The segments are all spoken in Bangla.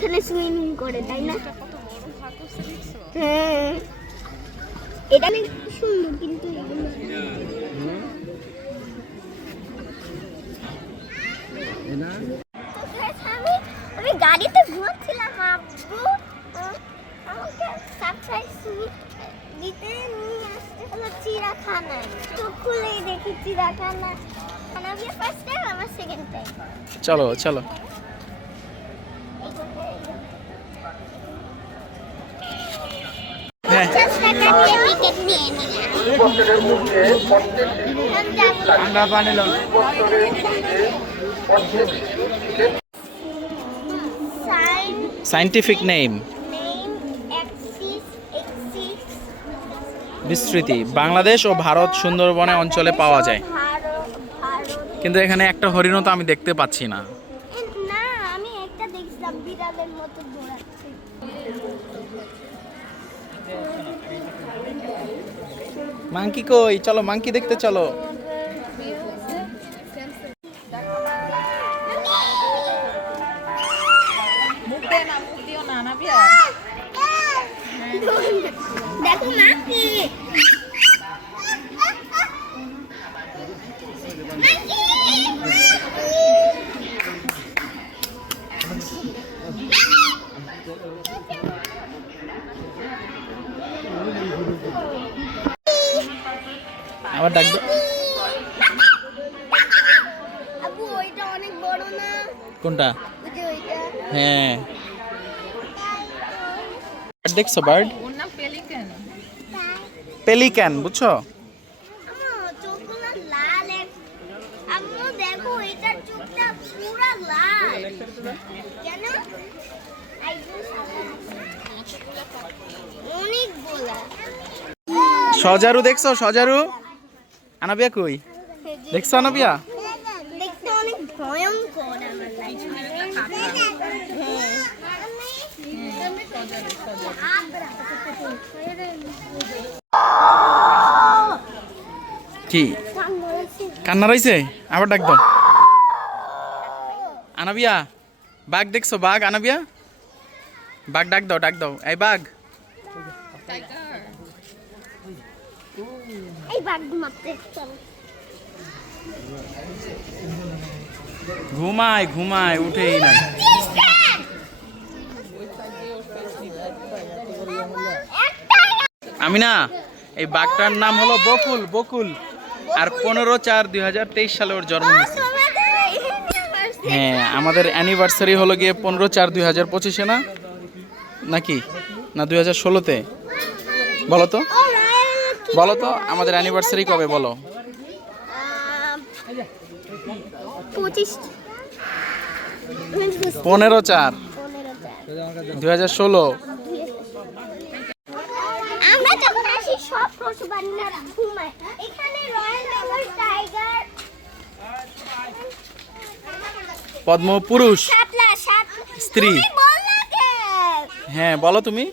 এখানে সুইমিং করে, তাই না? হ্যাঁ। এটা অনেক সুন্দর কিন্তু আমি গাড়িতে ঘুরছিলাম আব্বু আমাকে সারপ্রাইজ দিতে নিয়ে আসতে হলো চিড়াখানায়। চোখ খুলেই দেখি চিড়াখানা। আমি ফার্স্ট টাইম আমার সেকেন্ড টাইম চলো চলো। ঠান্ডা পানি সাইন্টিফিক নেম বিস্তৃতি। বাংলাদেশ ও ভারত সুন্দরবনে অঞ্চলে পাওয়া যায়। কিন্তু এখানে একটা হরিণও তো আমি দেখতে পাচ্ছি না। না, আমি একটা দেখছিলাম, বিড়ালের মতো দৌড়াচ্ছে। মাংকি কই? চলো মাংকি দেখতে চলো। আবার ডাক দাও। আবু ওইটা অনেক বড় না? কোনটা? হ্যাঁ। দেখছ বার্ড? ওর পেলিক্যান বুঝছ আম্মু, চোখগুলো লাল এক- আম্মু দেখো এটার চোখটা পুরা লাল কেন অনেক গোলা সজারু দেখছ সজারু? আনাবিয়া কই? দেখছ আনাবিয়া? কি? কান্না রইছে? আবার ডাক দাও। আনাবিয়া বাঘ দেখছ বাঘ আনাবিয়া? বাঘ ডাক দাও ডাক দাও। এই বাঘ এই বাঘ মারতে চল ঘুমায় ঘুমায় উঠেই নাই। আমি না এই বাঘটার নাম হলো বকুল বকুল। আর পনেরো চার দুই হাজার তেইশ সালে ওর জন্ম হয়েছে। হ্যাঁ আমাদের অ্যানিভার্সারি হলো গিয়ে পনেরো চার দুই হাজার পঁচিশে না? নাকি? না দুই হাজার ষোলোতে? বলো তো। বলো তো আমাদের অ্যানিভার্সারি কবে বলো? পনেরো চার। দু হাজার ষোলো। আমরা সব পশু ঘুমায়। এখানে রয়্যাল বেঙ্গল টাইগার পদ্ম পুরুষ স্ত্রী। হ্যাঁ বলো তুমি।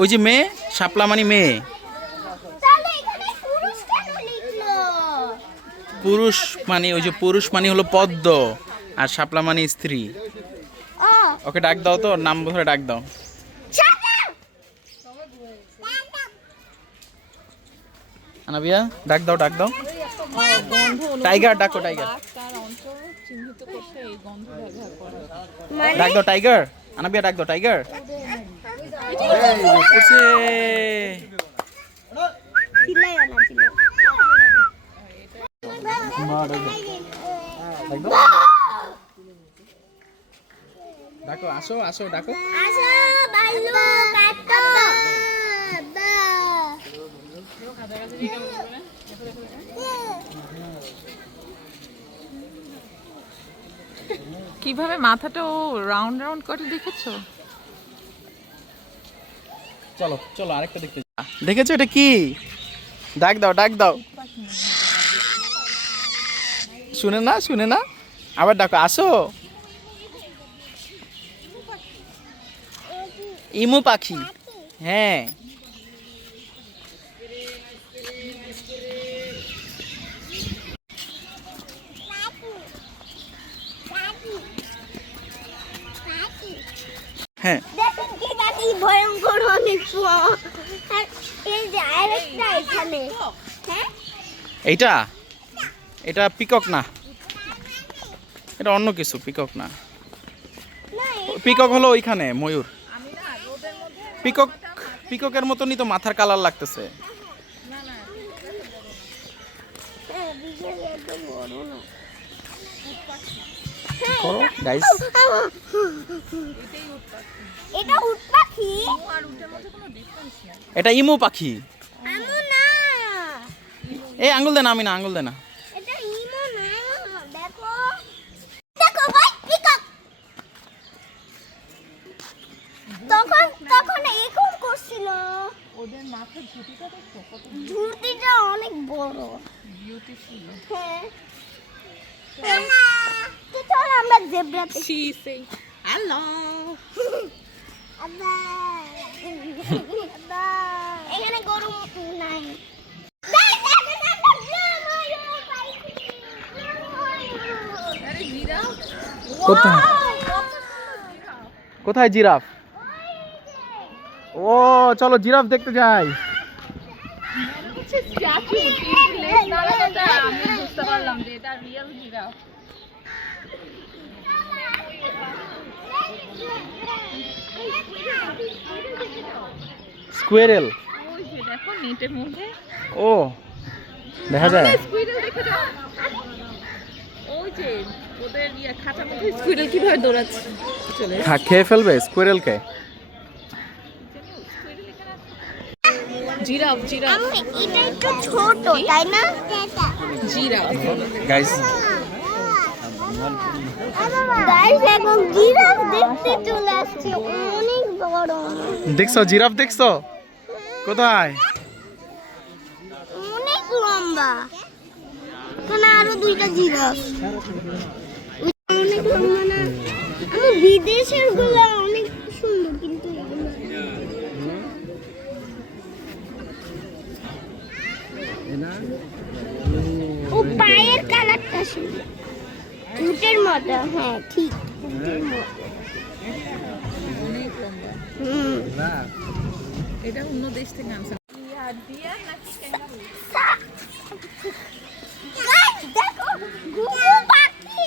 ওই যে মেয়ে শাপলা মানে মেয়ে পুরুষ কেন লিখলো? পুরুষ মানে ওই যে পুরুষ মানে হলো পদ্ম আর শাপলা মানে স্ত্রী ওকে ডাক দাও তো নাম ধরে ডাক দাও। আনাবিয়া ডাক দাও ডাক দাও। টাইগার ডাকো টাইগার। বাঘ তার অঞ্চল চিহ্নিত করতে এই গন্ধ ব্যবহার করে মানে ডাক দাও টাইগার। আনাবিয়া ডাক দাও টাইগার। ডাক আসো আসো ডাকো আসো বাল্লু কাটো কীভাবে মাথাটা ও রাউন্ড রাউন্ড করে দেখেছ? চলো চলো, আরেকটা দেখতে দেখেছ এটা কি? ডাক দাও ডাক দাও। শুনে না শুনে না? আবার ডাকো, আসো। ইমু পাখি। হ্যাঁ। হ্যাঁ। কি ভয়ঙ্কর অনেক এই যে আরেকটা এখানে। হ্যাঁ? এইটা? এটা পিকক না? এটা অন্য কিছু পিকক না। পিকক হলো ওইখানে ময়ূর। পিকক পিককের মতনই তো মাথার কালার লাগতেছে। হ্যাঁ গাইস এটা উট পাখি? আর উটের মধ্যে কোনো ডিফারেন্স নেই। এটা ইমু পাখি। আমু না। এই আঙ্গুল দে না আমি না আঙ্গুল দে না। এটা ইমো না দেখো। দেখো ভাই পিকক। তখন তখন এরকম করছিল। ওদের মাথার ঝুঁটিটা দেখো কত ঝুটিটা অনেক বড়। বিউটিফুল হ্যাঁ। আমরা জেব্রাতে সি সে হ্যালো এখানে গরু নাই। আরে জিরাফ কোথায়? কোথায় জিরাফ? ও চলো জিরাফ দেখতে যাই। বুঝতে পারলাম যে এটা রিয়েল জিরাফ স্কোয়ারেল ওই যে দেখো নেটের মধ্যে ও দেখা যায় স্কুইরেল দেখে দাও ওই যে ওদের ইয়ে খাঁচার মধ্যে স্কুইরেল কীভাবে দৌড়াচ্ছে চলে হ্যাঁ খেয়ে ফেলবে স্কোয়ারেলকে? Giraffe giraffe. আমি এটা একটু ছোট তাই না? জিরাফ। গাইস দেখছ জিরাফ দেখছ? কোথায়? অনেক লম্বা। এখানে আরও দুইটা জিরাফ। অনেক লম্বা না? আমি বিদেশেরগুলো অনেক সুন্দর কিন্তু ও পায়ের কালারটা সুন্দর। উটের মতো হ্যাঁ ঠিক। উটের মতো হুম। এটা অন্য দেশ থেকে আনছে ইয়ার ডিয়ার নাকি ক্যাঙ্গারু গাইস দেখো ঘুঘু পাখি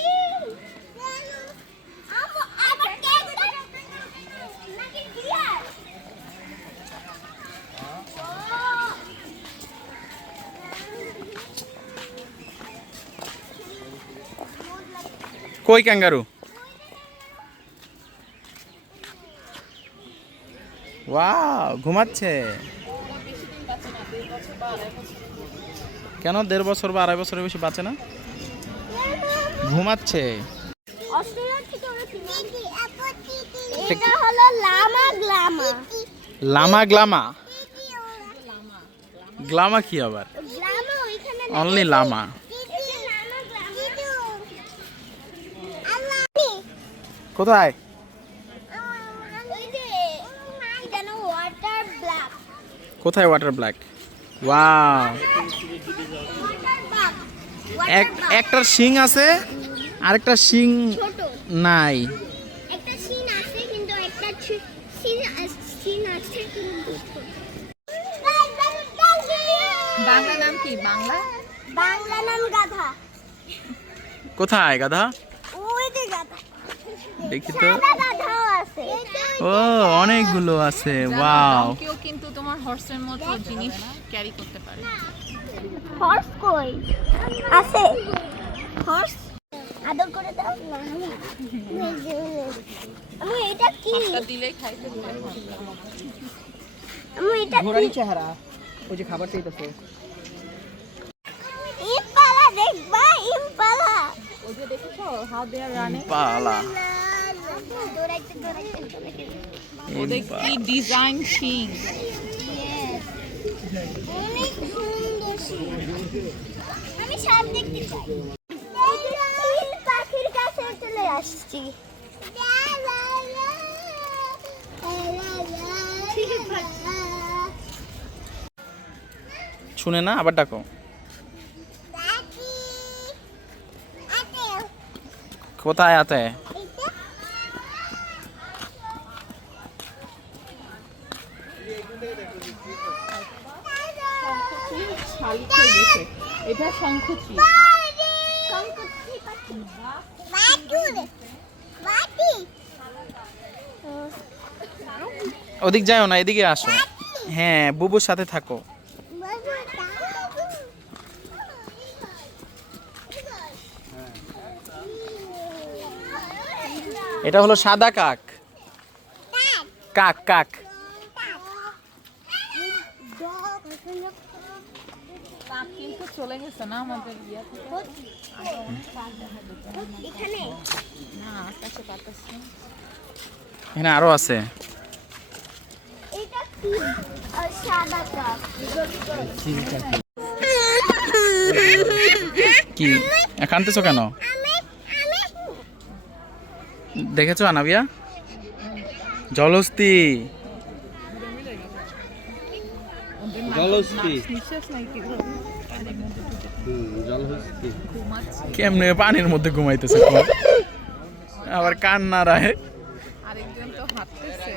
আমো আবার ক্যাঙ্গারু নাকি ডিয়ার কই ক্যাঙ্গারু? ওয়াও ঘুমাচ্ছে। কেন দেড় বছর বা আড়াই বছরের বেশি বাঁচে না? ঘুমাচ্ছে। লামা গ্লামা। গ্লামা? কি আবার? অনলি লামা গ্লামা কোথায়? কোথায় ওয়াটার ব্ল্যাক ওয়াও এক একটার শিং আছে আরেকটা শিং নাই। একটা সিন আছে কিন্তু একটা সিন সিন আছে কিন্তু ছোট। বাংলা নাম কি? বাংলা? বাংলা নাম গাধা। কোথায় গাধা? দেখি তো। ও অনেকগুলো আছে ওয়াও। কেউ কিন্তু তোমার হর্সের মতো জিনিস ক্যারি করতে পারে। হর্স কই? আছে। হর্স আদর করে দাও। আমি এটা কি? তা দিলেই খাইতে পারে আমি এটা কি? ঘোড়ারই চেহারা। ওই যে খাবার চাইতেছে। ইম্পালা দেখবা ইম্পালা ওই যে দেখেছ হাউ দে আর রানিং পালা। দৌড়াইতে দৌড়াইতে দৌড়াইতে ওদের কি ডিজাইন শিং আমি সাপ দেখতে চাই পাখির কাছে চলে আসছি শুনে না আবার ডাকো। কোথায় আতে? এটা শঙ্খচি। ওদিক যাও না এদিকে আসো। হ্যাঁ বুবুর সাথে থাকো। এটা হলো সাদা কাক। কাক কাক কিন্তু চলে গেছে না আমাদের ইয়া এখানে? না আকাশে বাতাসে। এখানে আরও আছে। এটা কি? সাদা কি? কানতেছো কেন? দেখেছ আনাবিয়া? জলস্তি জলহস্তি কেমনে পানির মধ্যে ঘুমাইতেছে। আবার কান্না রায় আরেকজন তো হাঁটতেছে।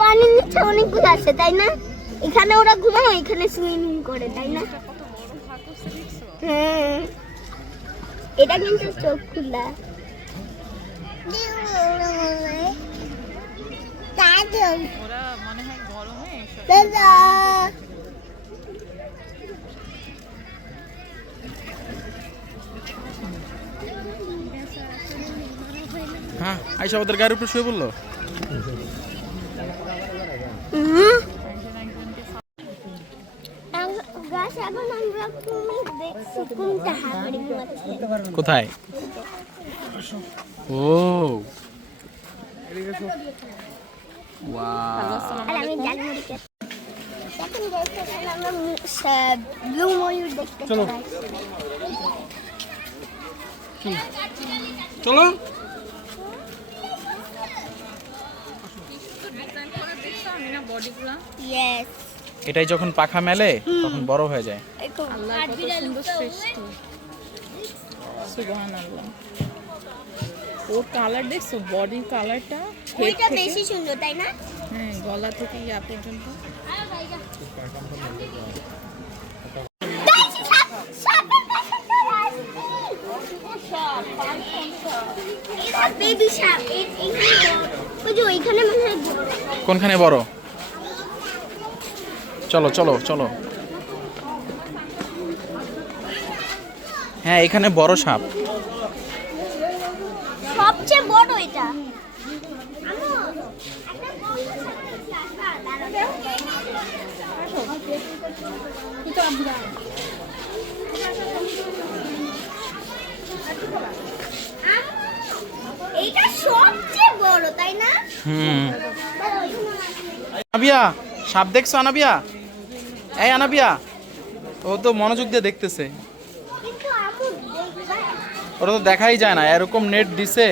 পানির নিচে অনেকগুলো আছে তাই না? এখানে ওরা ঘুমায় এখানে সুইমিং করে তাই না? হ্যাঁ এটা কিন্তু চোখ খোলা। ওরা মনে হয় গরমে এসব দাদা হ্যাঁ আইসা ওদের গাড়ির উপরে শুয়ে বলল কোথায়? ও। ব্লু ময়ূর দেখতে চলো। এটাই যখন পাখা মেলে তখন বড় হয়ে যায়। আল্লাহ কত সুন্দর সৃষ্টি। সুবহানাল্লাহ। ওর কালার দেখছ? বডির কালারটা বেশি সুন্দর তাই না? হ্যাঁ গলা থেকে ইয়া পর্যন্ত। কোনখানে বড়? চলো চলো চলো। হ্যাঁ এখানে বড় সাপ। সবচেয়ে বড় এটা আম্মু, একটা বড় সাপ দেখছি, আসবা, দাঁড়াও। আম্মু, সবচেয়ে বড় তাই না? হুম। দাঁড়াও, এখানে আছে। আনাবিয়া সাপ দেখছ আনাবিয়া? এই আনাবিয়া ও তো মনোযোগ দিয়ে দেখতেছে। ওরা তো দেখাই যায় না এরকম নেট দিছে।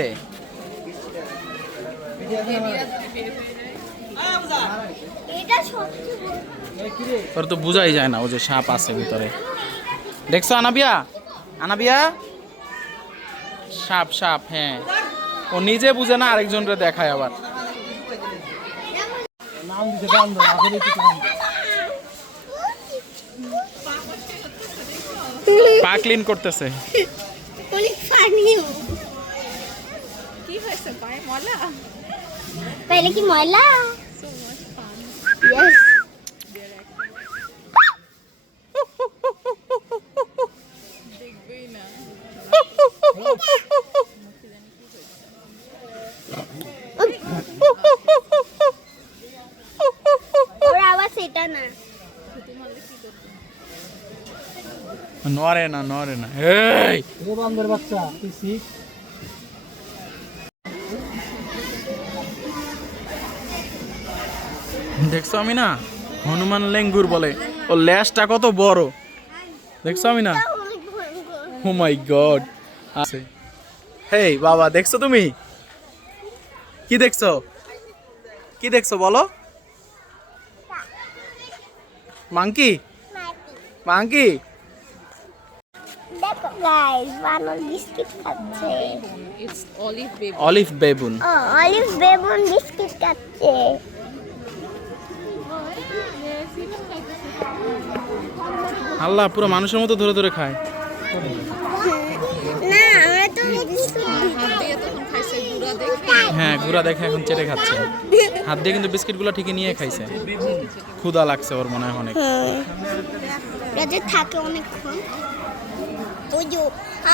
এটা সবচেয়ে ওর তো বোঝাই যায় না ও যে সাপ আছে ভিতরে। দেখছ আনাবিয়া? আনাবিয়া? সাপ সাপ হ্যাঁ। ও নিজে বুঝে না আরেকজনরে দেখায় আবার। পা ক্লিন করতেছে। কি ময়লা? নরে না। নরে না এই! বান্দর বাচ্চা তুই শিখ। দেখছ আমি না হনুমান লেঙ্গুর বলে। ও ল্যাসটা কত বড়। দেখছ আমি না ও মাই গড আচ্ছা। হেই বাবা দেখছ তুমি? কি দেখছ? কি দেখছ বলো? Monkey? Monkey? Olive baboon Allah পুরো মানুষের মতো ধরে ধরে খায়। হ্যাঁ গুড়া দেখে এখন চেটে খাচ্ছে। হাত দিয়ে কিন্তু বিস্কিটগুলো ঠিকই নিয়ে খাইছে। ক্ষুদা লাগছে ওর মনে হয় অনেক। রাজে থাকে অনেকক্ষণ। ওই যে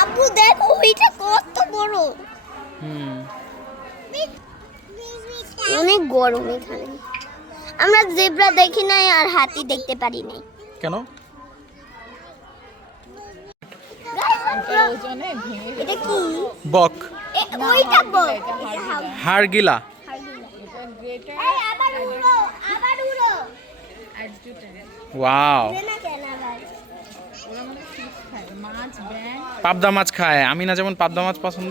আব্বু দেখো ওইটা কত বড়। হুম। অনেক গরম এখানে। আমরা জেব্রা দেখি নাই আর হাতি দেখতে পারি নাই। কেন? এটা কি? বক। হারগিলা ওইটা বল হাড়গিলা। এই, আবার উড়ো আবার উড়ো। ওয়াও। মানে পাবদা মাছ খায়। আমি না যেমন পাবদা মাছ পছন্দ।